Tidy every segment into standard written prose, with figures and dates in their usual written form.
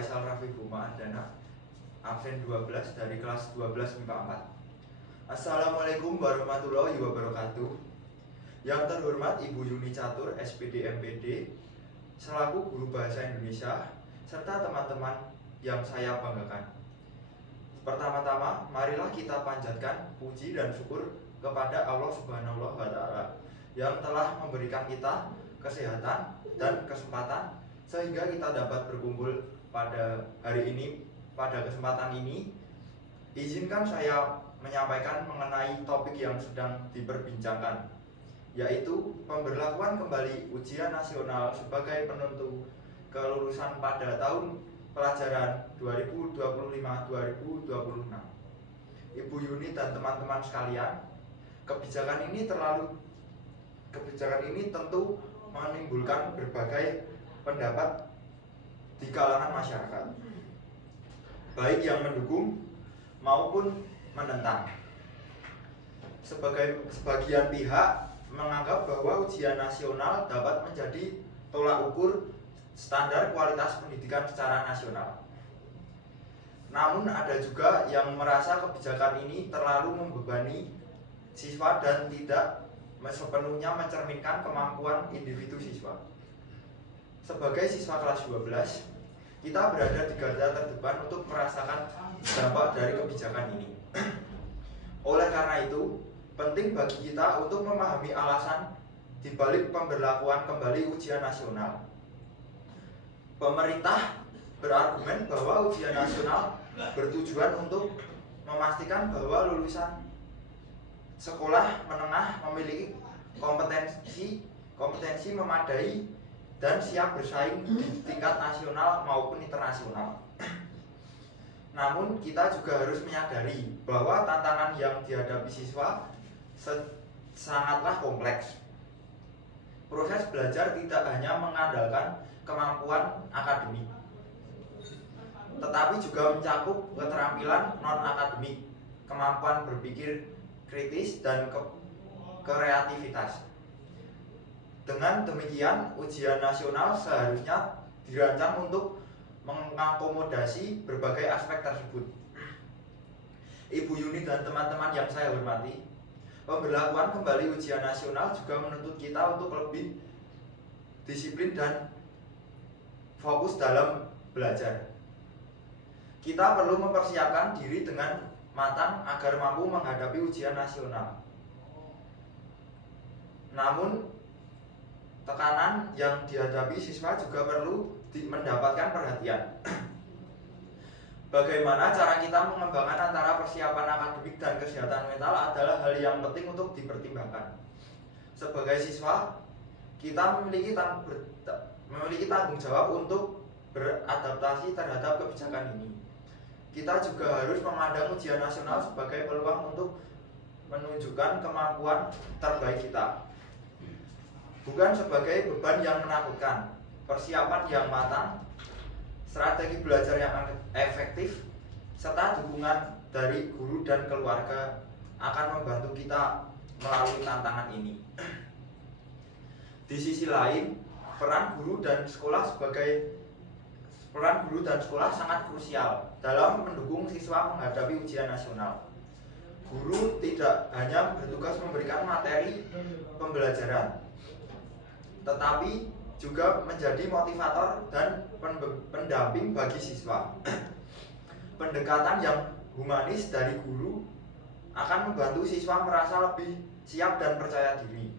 Faisal Rafi Buma Andana, absen 12 dari kelas 12 MIPA 4. Assalamualaikum warahmatullahi wabarakatuh. Yang terhormat Ibu Yuni Catur, SPD MPD, selaku guru bahasa Indonesia, serta teman-teman yang saya banggakan. Pertama-tama, marilah kita panjatkan puji dan syukur kepada Allah Subhanahu wa Ta'ala yang telah memberikan kita kesehatan dan kesempatan sehingga kita dapat berkumpul pada hari ini. Pada kesempatan ini, izinkan saya menyampaikan mengenai topik yang sedang diperbincangkan, yaitu pemberlakuan kembali ujian nasional sebagai penentu kelulusan pada tahun pelajaran 2025-2026. Ibu Yuni dan teman-teman sekalian, kebijakan ini tentu menimbulkan berbagai pendapat di kalangan masyarakat, baik yang mendukung maupun menentang. Sebagian pihak menganggap bahwa ujian nasional dapat menjadi tolak ukur standar kualitas pendidikan secara nasional. Namun ada juga yang merasa kebijakan ini terlalu membebani siswa dan tidak sepenuhnya mencerminkan kemampuan individu siswa. Sebagai siswa kelas 12, kita berada di garda terdepan untuk merasakan dampak dari kebijakan ini. Oleh karena itu, penting bagi kita untuk memahami alasan dibalik pemberlakuan kembali ujian nasional. Pemerintah berargumen bahwa ujian nasional bertujuan untuk memastikan bahwa lulusan sekolah menengah memiliki kompetensi memadai dan siap bersaing di tingkat nasional maupun internasional. Namun kita juga harus menyadari bahwa tantangan yang dihadapi siswa sangatlah kompleks. Proses belajar tidak hanya mengandalkan kemampuan akademik, tetapi juga mencakup keterampilan non-akademik, kemampuan berpikir kritis, dan kreativitas. Dengan demikian, ujian nasional seharusnya dirancang untuk mengakomodasi berbagai aspek tersebut. Ibu Yuni dan teman-teman yang saya hormati, pemberlakuan kembali ujian nasional juga menuntut kita untuk lebih disiplin dan fokus dalam belajar. Kita perlu mempersiapkan diri dengan matang agar mampu menghadapi ujian nasional. Namun, tekanan yang dihadapi siswa juga perlu mendapatkan perhatian. Bagaimana cara kita mengembangkan antara persiapan akademik dan kesehatan mental adalah hal yang penting untuk dipertimbangkan. Sebagai siswa, kita memiliki tanggung jawab untuk beradaptasi terhadap kebijakan ini. Kita juga harus memandang ujian nasional sebagai peluang untuk menunjukkan kemampuan terbaik kita, bukan sebagai beban yang menakutkan. Persiapan yang matang, strategi belajar yang efektif, serta dukungan dari guru dan keluarga akan membantu kita melalui tantangan ini. Di sisi lain, peran guru dan sekolah sangat krusial dalam mendukung siswa menghadapi ujian nasional. Guru tidak hanya bertugas memberikan materi pembelajaran, tetapi juga menjadi motivator dan pendamping bagi siswa. Pendekatan yang humanis dari guru akan membantu siswa merasa lebih siap dan percaya diri.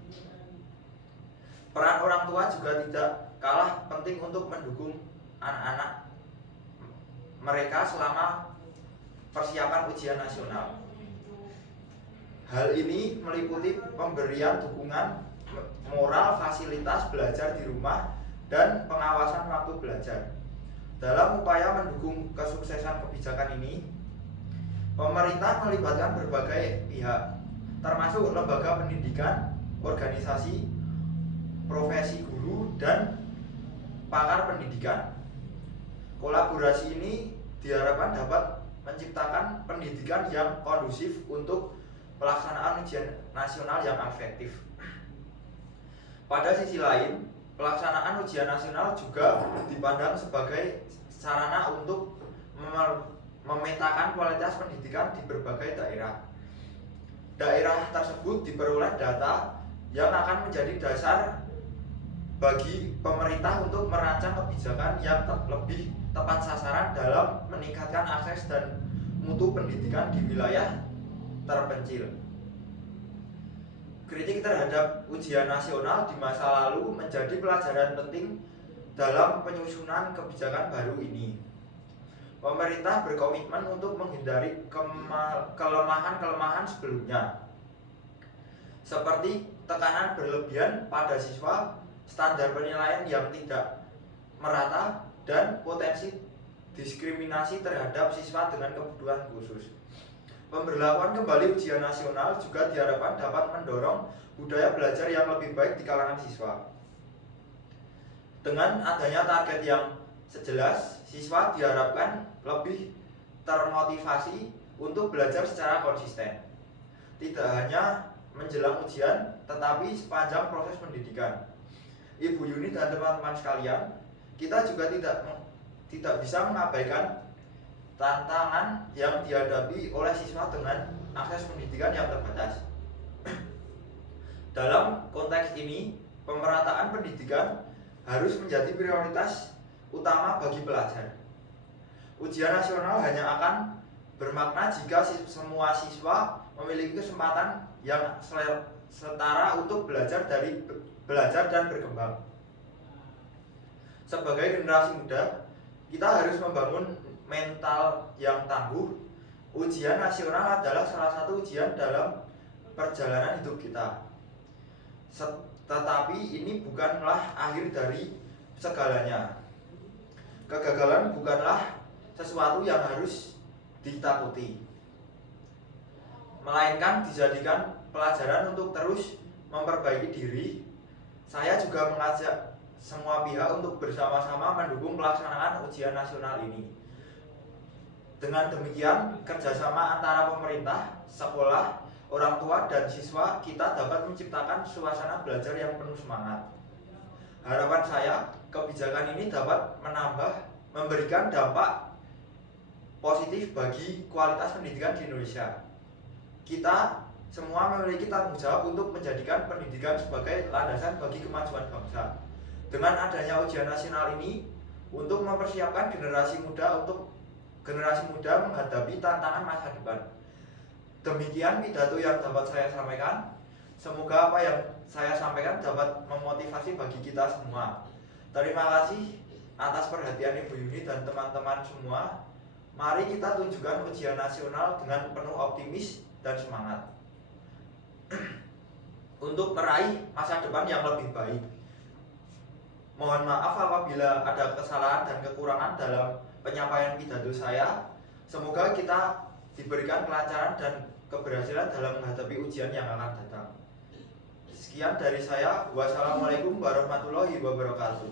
Peran orang tua juga tidak kalah penting untuk mendukung anak-anak mereka selama persiapan ujian nasional. Hal ini meliputi pemberian dukungan moral, fasilitas belajar di rumah, dan pengawasan waktu belajar. Dalam upaya mendukung kesuksesan kebijakan ini, pemerintah melibatkan berbagai pihak, termasuk lembaga pendidikan, organisasi, profesi guru, dan pakar pendidikan. Kolaborasi ini diharapkan dapat menciptakan pendidikan yang kondusif untuk pelaksanaan ujian nasional yang efektif. Pada sisi lain, pelaksanaan ujian nasional juga dipandang sebagai sarana untuk memetakan kualitas pendidikan di berbagai daerah. Daerah tersebut diperoleh data yang akan menjadi dasar bagi pemerintah untuk merancang kebijakan yang lebih tepat sasaran dalam meningkatkan akses dan mutu pendidikan di wilayah terpencil. Kritik terhadap ujian nasional di masa lalu menjadi pelajaran penting dalam penyusunan kebijakan baru ini. Pemerintah berkomitmen untuk menghindari kelemahan-kelemahan sebelumnya, seperti tekanan berlebihan pada siswa, standar penilaian yang tidak merata, dan potensi diskriminasi terhadap siswa dengan kebutuhan khusus. Pemberlakuan kembali ujian nasional juga diharapkan dapat mendorong budaya belajar yang lebih baik di kalangan siswa. Dengan adanya target yang sejelas, siswa diharapkan lebih termotivasi untuk belajar secara konsisten, tidak hanya menjelang ujian, tetapi sepanjang proses pendidikan. Ibu Yuni dan teman-teman sekalian, kita juga tidak bisa mengabaikan tantangan yang dihadapi oleh siswa dengan akses pendidikan yang terbatas. Dalam konteks ini, pemerataan pendidikan harus menjadi prioritas utama bagi pelajar. Ujian nasional hanya akan bermakna jika semua siswa memiliki kesempatan yang setara untuk belajar dan berkembang. Sebagai generasi muda, kita harus membangun mental yang tangguh. Ujian nasional adalah salah satu ujian dalam perjalanan hidup kita. Tetapi ini bukanlah akhir dari segalanya. Kegagalan bukanlah sesuatu yang harus ditakuti, melainkan dijadikan pelajaran untuk terus memperbaiki diri. Saya juga mengajak semua pihak untuk bersama-sama mendukung pelaksanaan ujian nasional ini. Dengan demikian, kerjasama antara pemerintah, sekolah, orang tua, dan siswa kita dapat menciptakan suasana belajar yang penuh semangat. Harapan saya, kebijakan ini dapat memberikan dampak positif bagi kualitas pendidikan di Indonesia. Kita semua memiliki tanggung jawab untuk menjadikan pendidikan sebagai landasan bagi kemajuan bangsa. Dengan adanya ujian nasional ini, untuk mempersiapkan generasi muda menghadapi tantangan masa depan. Demikian pidato yang dapat saya sampaikan. Semoga apa yang saya sampaikan dapat memotivasi bagi kita semua. Terima kasih atas perhatian Ibu Yuni dan teman-teman semua. Mari kita tunjukkan ujian nasional dengan penuh optimis dan semangat untuk meraih masa depan yang lebih baik. Mohon maaf apabila ada kesalahan dan kekurangan dalam penyampaian pidato saya. Semoga kita diberikan kelancaran dan keberhasilan dalam menghadapi ujian yang akan datang. Sekian dari saya. Wassalamualaikum warahmatullahi wabarakatuh.